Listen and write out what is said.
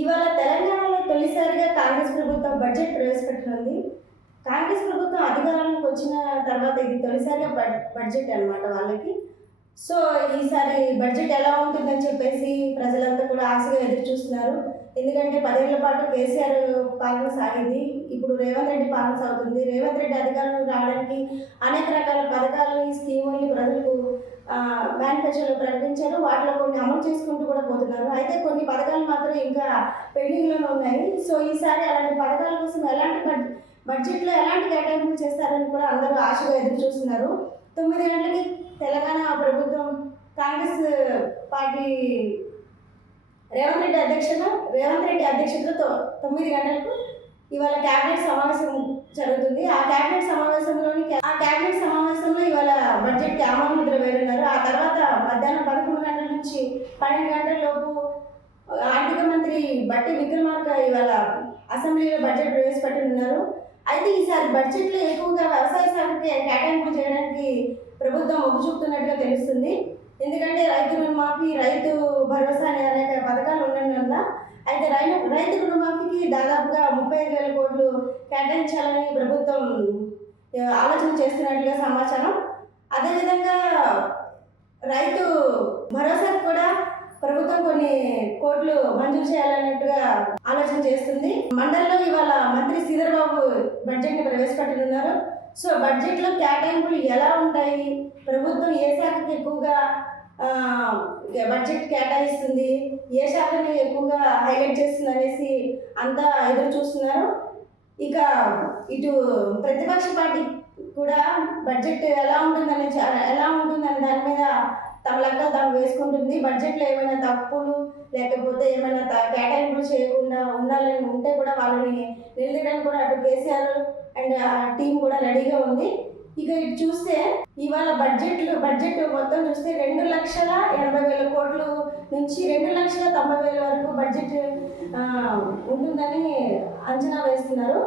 ఇవాళ తెలంగాణలో తొలిసారిగా కాంగ్రెస్ ప్రభుత్వం బడ్జెట్ ప్రవేశపెట్టనుంది. కాంగ్రెస్ ప్రభుత్వం అధికారంలోకి వచ్చిన తర్వాత ఇది తొలిసారిగా బడ్జెట్ అన్నమాట వాళ్ళకి. సో, ఈసారి బడ్జెట్ ఎలా ఉంటుందని చెప్పేసి ప్రజలంతా కూడా ఆశగా ఎదురు చూస్తున్నారు. ఎందుకంటే 10 ఏళ్ల పాటు కేసీఆర్ పాలన సాగింది. ఇప్పుడు రేవంత్ రెడ్డి పాలన సాగుతుంది. రేవంత్ రెడ్డి అధికారంలోకి రావడానికి అనేక రకాల పథకాలని, స్కీముల్ని ప్రజలకు మేనిఫెస్టోలో ప్రకటించారు. వాటిలో కొన్ని అమలు చేసుకుంటూ కూడా పోతున్నారు. అయితే కొన్ని పథకాలు మాత్రం ఇంకా పెండింగ్‌లోనే ఉన్నాయి. సో, ఈసారి అలాంటి పథకాల కోసం ఎలాంటి బడ్జెట్‌లో ఎలాంటి కేటాయింపులు చేస్తారని కూడా అందరూ ఆశగా ఎదురు చూస్తున్నారు. 9 గంటలకి తెలంగాణ ప్రభుత్వం కాంగ్రెస్ పార్టీ రేవంత్ రెడ్డి అధ్యక్షతలో 9 గంటలకు ఇవాళ క్యాబినెట్ సమావేశం జరుగుతుంది. ఆ క్యాబినెట్ సమావేశంలో ఇవాళ బడ్జెట్‌కి ఆమోదముద్ర వేయనున్నారు. ఆ తర్వాత మధ్యాహ్నం 11 గంటల నుంచి 12 గంటల లోపు ఆర్థిక మంత్రి బట్టి విక్రమార్క ఇవాళ అసెంబ్లీలో బడ్జెట్ ప్రవేశపెట్టనున్నారు. అయితే ఈసారి బడ్జెట్లో ఎక్కువగా వ్యవసాయ శాఖకి కేటాయింపులు చేయడానికి ప్రభుత్వం మొగ్గు చూపుతున్నట్టుగా తెలుస్తుంది. ఎందుకంటే రైతు రుణమాఫీ, రైతు భరోసా అనే అనేక పథకాలు ఉన్నందువల్ల అయితే రైతు రుణమాఫీకి దాదాపుగా 35,000 కోట్లు కేటాయించాలని ప్రభుత్వం ఆలోచన చేస్తున్నట్లుగా సమాచారం. అదేవిధంగా రైతు భరోసాకు కూడా ప్రభుత్వం కొన్ని కోట్లు మంజూరు చేయాలన్నట్టుగా ఆలోచన చేస్తుంది. మండలిలో ఇవాళ మంత్రి శ్రీధర్ బాబు బడ్జెట్ని ప్రవేశపెట్టనున్నారు. సో, బడ్జెట్లో కేటాయింపులు ఎలా ఉంటాయి, ప్రభుత్వం ఏ శాఖకి ఎక్కువగా బడ్జెట్ కేటాయిస్తుంది, ఏ శాఖని ఎక్కువగా హైలైట్ చేస్తుంది అనేసి అంతా ఎదురు చూస్తున్నారు. ఇక ఇటు ప్రతిపక్ష పార్టీ కూడా బడ్జెట్ ఎలా ఉంటుందనే దాని మీద తమ లెక్కలు తాము వేసుకుంటుంది. బడ్జెట్లో ఏమైనా తప్పులు లేకపోతే ఏమైనా కేటాయింపులు చేయకుండా ఉండాలని ఉంటే కూడా వాళ్ళని నిలదీయడానికి కూడా అటు కేసీఆర్ అండ్ టీం కూడా రెడీగా ఉంది. ఇక ఇటు చూస్తే ఇవాళ బడ్జెట్ మొత్తం చూస్తే 2,80,000 కోట్లు నుంచి 2,90,000 వరకు బడ్జెట్ ఉంటుందని అంచనా వేస్తున్నారు.